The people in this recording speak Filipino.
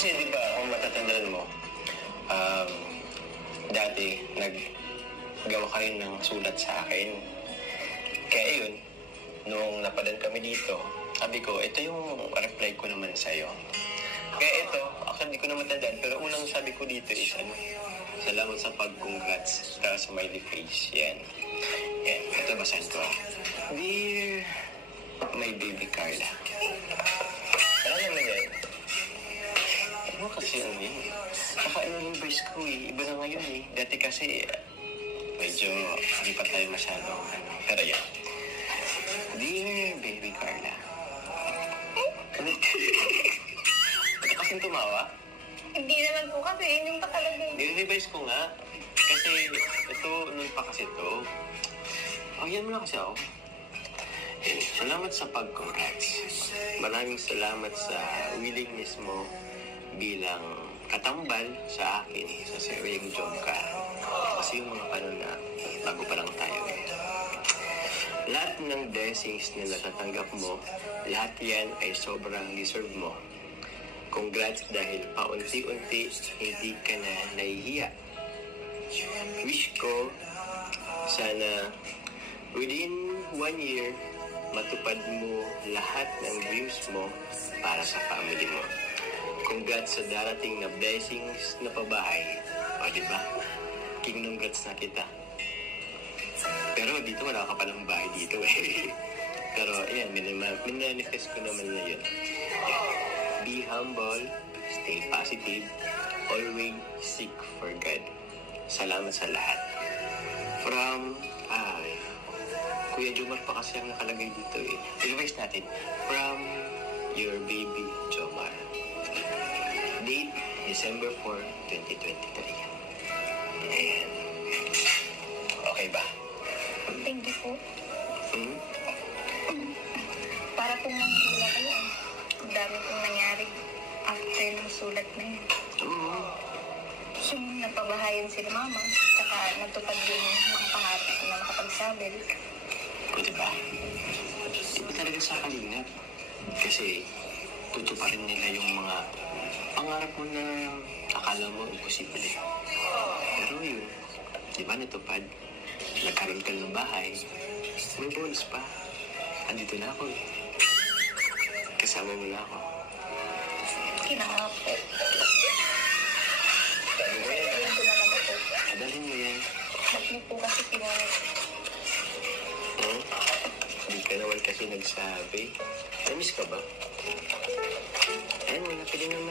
Kasi di ba, kung matatandaan mo, dati naggawa kayo ng sulat sa akin. Kaya yun, nung napadan kami dito, sabi ko, ito yung reply ko naman sa'yo. Kaya ito, actually hindi ko naman tandaan, pero unang sabi ko dito is salamat sa pag-congrats, sa smiley face. Yan. Yan, ito basahin ko. Dear my baby Carla. Alam naman yan. Ano kasi ano yun? Saka ano yung voice ko iba na ngayon Dati kasi medyo hindi pa tayo masyadong Pero yan. Dear baby Carla. Ito kasing tumawa? Hindi naman po kasi, yun yung patalaga. I-revise ko nga. Kasi ito, noon pa kasi ito. Yan mo na kasi ako. Salamat sa pag-congrats. Maraming salamat sa willingness mo bilang katambal sa akin sa Sering Jomka. Kasi yung mga panon na bago pa lang tayo Lahat ng blessings na natatanggap mo, lahat yan ay sobrang deserve mo. Congrats dahil paunti-unti hindi ka na nahihiya. Wish ko sana within 1 year matupad mo lahat ng dreams mo para sa family mo. Congrats sa darating na blessings na pabahay. O diba? Congrats na kita. Pero dito wala ka palang bahay dito Pero ayan, minanifest ko naman na yun. Be humble, stay positive, always seek for God. Salamat sa lahat. From, Kuya Jomar pa kasi ang nakalagay dito I-revise natin. From your baby Jomar. Date, December 4, 2023. Ayan. Okay ba? Thank you po. Hmm? Para pong manghula kayo. Ang dami pong nangyari after ng sulat na yun. Oo. So, napabahayan sila mama. Tsaka natupad yung mga pangarap na nakapagsabil. O diba? Iba talaga sa kalingap. Kasi tutuparin nila yung mga pangarap mo na akala mo imposible. Pero yun, diba natupad? Nagkaroon ka ng bahay. May bonus pa. Andito na ako Kasama mo na ako. Kinangap po. Dali mo yan. Ayun ko na naman po. Adalhin mo yan. Ba't niyo po kasi kinangap? Hindi ka naman kasi nagsabi. Namiss ka ba? Ayun, wala pwede naman